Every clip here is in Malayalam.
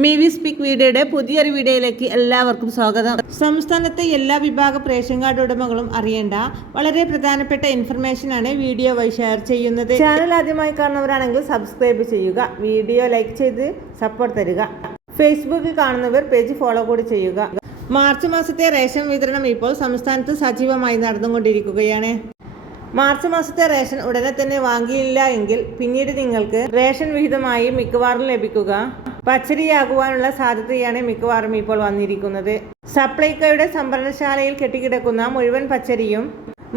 മിവി സ്പീക്ക് വീഡിയോയുടെ പുതിയൊരു വീഡിയോയിലേക്ക് എല്ലാവർക്കും സ്വാഗതം. സംസ്ഥാനത്തെ എല്ലാ വിഭാഗ റേഷൻ കാർഡ് ഉടമകളും അറിയേണ്ട വളരെ പ്രധാനപ്പെട്ട ഇൻഫർമേഷനാണ് വീഡിയോ വഴി ഷെയർ ചെയ്യുന്നത്. ചാനൽ ആദ്യമായി കാണുന്നവരാണെങ്കിൽ സബ്സ്ക്രൈബ് ചെയ്യുക, വീഡിയോ ലൈക്ക് ചെയ്ത് സപ്പോർട്ട് തരിക. ഫേസ്ബുക്കിൽ കാണുന്നവർ പേജ് ഫോളോ കൂടി ചെയ്യുക. മാർച്ച് മാസത്തെ റേഷൻ വിതരണം ഇപ്പോൾ സംസ്ഥാനത്ത് സജീവമായി നടന്നുകൊണ്ടിരിക്കുകയാണ്. മാർച്ച് മാസത്തെ റേഷൻ ഉടനെ തന്നെ വാങ്ങിയില്ല എങ്കിൽ പിന്നീട് നിങ്ങൾക്ക് റേഷൻ വിഹിതമായി മിക്കവാറും ലഭിക്കുക പച്ചരിയാകുവാനുള്ള സാധ്യതയാണ് മിക്കവാറും ഇപ്പോൾ വന്നിരിക്കുന്നത്. സപ്ലൈകോയുടെ സംഭരണശാലയിൽ കെട്ടിക്കിടക്കുന്ന മുഴുവൻ പച്ചരിയും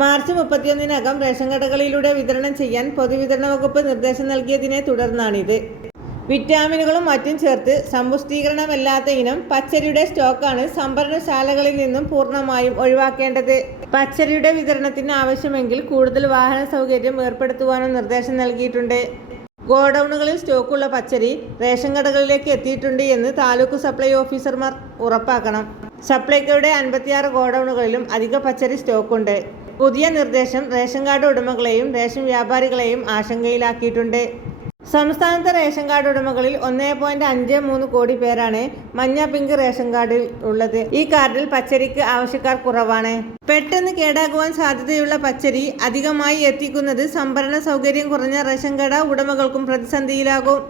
മാർച്ച് 31-നകം റേഷൻ കടകളിലൂടെ വിതരണം ചെയ്യാൻ പൊതുവിതരണ വകുപ്പ് നിർദ്ദേശം നൽകിയതിനെ തുടർന്നാണിത്. വിറ്റാമിനുകളും മറ്റും ചേർത്ത് സമ്പുഷ്ടീകരണമല്ലാത്ത ഇനം പച്ചരിയുടെ സ്റ്റോക്കാണ് സംഭരണശാലകളിൽ നിന്നും പൂർണ്ണമായും ഒഴിവാക്കേണ്ടത്. പച്ചരിയുടെ വിതരണത്തിന് ആവശ്യമെങ്കിൽ കൂടുതൽ വാഹന സൗകര്യം ഏർപ്പെടുത്തുവാനും നിർദ്ദേശം നൽകിയിട്ടുണ്ട്. ഗോഡൌണുകളിൽ സ്റ്റോക്കുള്ള പച്ചരി റേഷൻ കടകളിലേക്ക് എത്തിയിട്ടുണ്ട് എന്ന് താലൂക്ക് സപ്ലൈ ഓഫീസർമാർ ഉറപ്പാക്കണം. സപ്ലൈകോയുടെ 56 ഗോഡൌണുകളിലും അധിക പച്ചരി സ്റ്റോക്കുണ്ട്. പുതിയ നിർദ്ദേശം റേഷൻ കാർഡ് ഉടമകളെയും റേഷൻ വ്യാപാരികളെയും ആശങ്കയിലാക്കിയിട്ടുണ്ട്. സംസ്ഥാനത്തെ റേഷൻ കാർഡ് ഉടമകളിൽ 1.53 കോടി പേരാണ് മഞ്ഞ പിങ്ക് റേഷൻ കാർഡിൽ ഉള്ളത്. ഈ കാർഡിൽ പച്ചരിക്ക് ആവശ്യക്കാർ കുറവാണ്. പെട്ടെന്ന് കേടാകുവാൻ സാധ്യതയുള്ള പച്ചരി അധികമായി എത്തിക്കുന്നത് സംഭരണ സൗകര്യം കുറഞ്ഞ റേഷൻ കട ഉടമകൾക്കും പ്രതിസന്ധിയിലാകും.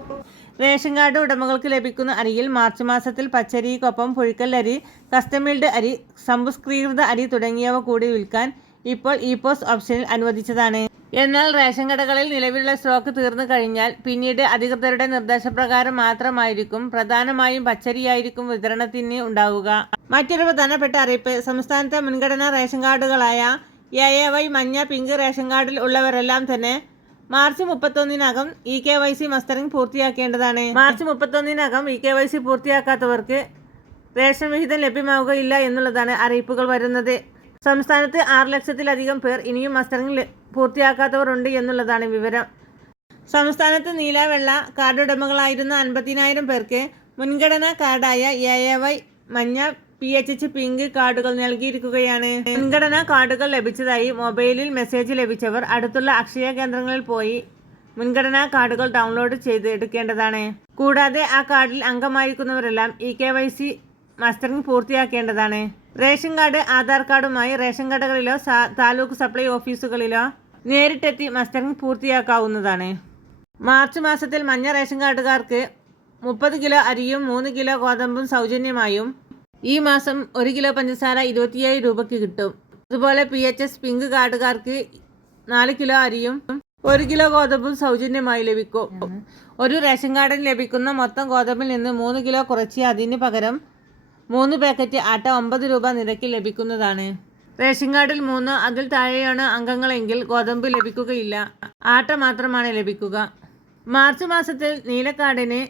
റേഷൻ കാർഡ് ഉടമകൾക്ക് ലഭിക്കുന്ന അരിയിൽ മാർച്ച് മാസത്തിൽ പച്ചരിക്കൊപ്പം പുഴുക്കൽ അരി, കസ്റ്റമൈസ്ഡ് അരി, സംസ്കൃത അരി തുടങ്ങിയവ കൂടി വിൽക്കാൻ ഇപ്പോൾ ഇപോസ് ഓപ്ഷനിൽ അനുവദിച്ചതാണ്. എന്നാൽ റേഷൻ കടകളിൽ നിലവിലുള്ള സ്റ്റോക്ക് തീർന്നു കഴിഞ്ഞാൽ പിന്നീട് അധികൃതരുടെ നിർദ്ദേശപ്രകാരം മാത്രമായിരിക്കും പ്രധാനമായും പച്ചരിയായിരിക്കും വിതരണത്തിന് ഉണ്ടാവുക. മറ്റൊരു പ്രധാനപ്പെട്ട അറിയിപ്പ്, സംസ്ഥാനത്തെ മുൻഗണനാ റേഷൻ കാർഡുകളായ AAY മഞ്ഞ പിങ്ക് റേഷൻ കാർഡിൽ ഉള്ളവരെല്ലാം തന്നെ മാർച്ച് 31-നകം EKYC മസ്റ്ററിംഗ് പൂർത്തിയാക്കേണ്ടതാണ്. മാർച്ച് 31-നകം EKYC പൂർത്തിയാക്കാത്തവർക്ക് റേഷൻ വിഹിതം ലഭ്യമാവുകയില്ല എന്നുള്ളതാണ് അറിയിപ്പുകൾ വരുന്നത്. സംസ്ഥാനത്ത് 6 ലക്ഷത്തിലധികം പേർ ഇനിയും മസ്റ്ററിംഗ് പൂർത്തിയാക്കാത്തവർ ഉണ്ട് എന്നുള്ളതാണ് വിവരം. സംസ്ഥാനത്ത് നീല വെള്ള കാർഡ് ഉടമകളായിരുന്ന 50,000 പേർക്ക് മുൻഗണനാ കാർഡായ AAY മഞ്ഞ PHH പിങ്ക് കാർഡുകൾ നൽകിയിരിക്കുകയാണ്. മുൻഗണനാ കാർഡുകൾ ലഭിച്ചതായി മൊബൈലിൽ മെസ്സേജ് ലഭിച്ചവർ അടുത്തുള്ള അക്ഷയ കേന്ദ്രങ്ങളിൽ പോയി മുൻഗണനാ കാർഡുകൾ ഡൗൺലോഡ് ചെയ്ത് എടുക്കേണ്ടതാണ്. കൂടാതെ ആ കാർഡിൽ അംഗമായിരിക്കുന്നവരെല്ലാം EKYC മസ്റ്ററിംഗ് പൂർത്തിയാക്കേണ്ടതാണ്. റേഷൻ കാർഡ് ആധാർ കാർഡുമായി റേഷൻ കടകളിലോ താലൂക്ക് സപ്ലൈ ഓഫീസുകളിലോ നേരിട്ടെത്തി മസ്റ്ററിംഗ് പൂർത്തിയാക്കാവുന്നതാണ്. മാർച്ച് മാസത്തിൽ മഞ്ഞ റേഷൻ കാർഡുകാർക്ക് 30 കിലോ അരിയും 3 കിലോ ഗോതമ്പും സൗജന്യമായും ഈ മാസം 1 കിലോ പഞ്ചസാര 27 രൂപയ്ക്ക് കിട്ടും. അതുപോലെ PHS പിങ്ക് കാർഡുകാർക്ക് 4 കിലോ അരിയും 1 കിലോ ഗോതമ്പും സൗജന്യമായി ലഭിക്കും. ഒരു റേഷൻ കാർഡിന് ലഭിക്കുന്ന മൊത്തം ഗോതമ്പിൽ നിന്ന് 3 കിലോ കുറച്ച് അതിന് പകരം 3 പാക്കറ്റ് ആട്ട 9 രൂപ നിരക്കിൽ ലഭിക്കുന്നതാണ്. റേഷൻ കാർഡിൽ 3 അതിൽ താഴെയാണ് അംഗങ്ങളെങ്കിൽ ഗോതമ്പ് ലഭിക്കുകയില്ല, ആട്ട മാത്രമാണ് ലഭിക്കുക. മാർച്ച് മാസത്തിൽ നീലക്കാർഡിന്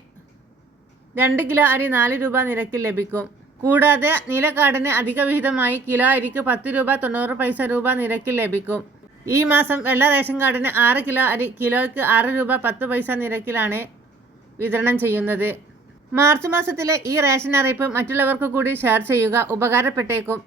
2 കിലോ അരി 4 രൂപ നിരക്കിൽ ലഭിക്കും. കൂടാതെ നീലക്കാർഡിന് അധിക വിഹിതമായി കിലോ അരിക്ക് 10 രൂപ 90 പൈസ രൂപ നിരക്കിൽ ലഭിക്കും. ഈ മാസം വെള്ള റേഷൻ കാർഡിന് 6 കിലോ അരി കിലോയ്ക്ക് 6 രൂപ 10 പൈസ നിരക്കിലാണ് വിതരണം ചെയ്യുന്നത്. മാർച്ച് മാസത്തിലെ ഈ റേഷൻ അറിയിപ്പ് മറ്റുള്ളവർക്ക് കൂടി ഷെയർ ചെയ്യുക, ഉപകാരപ്പെട്ടേക്കും.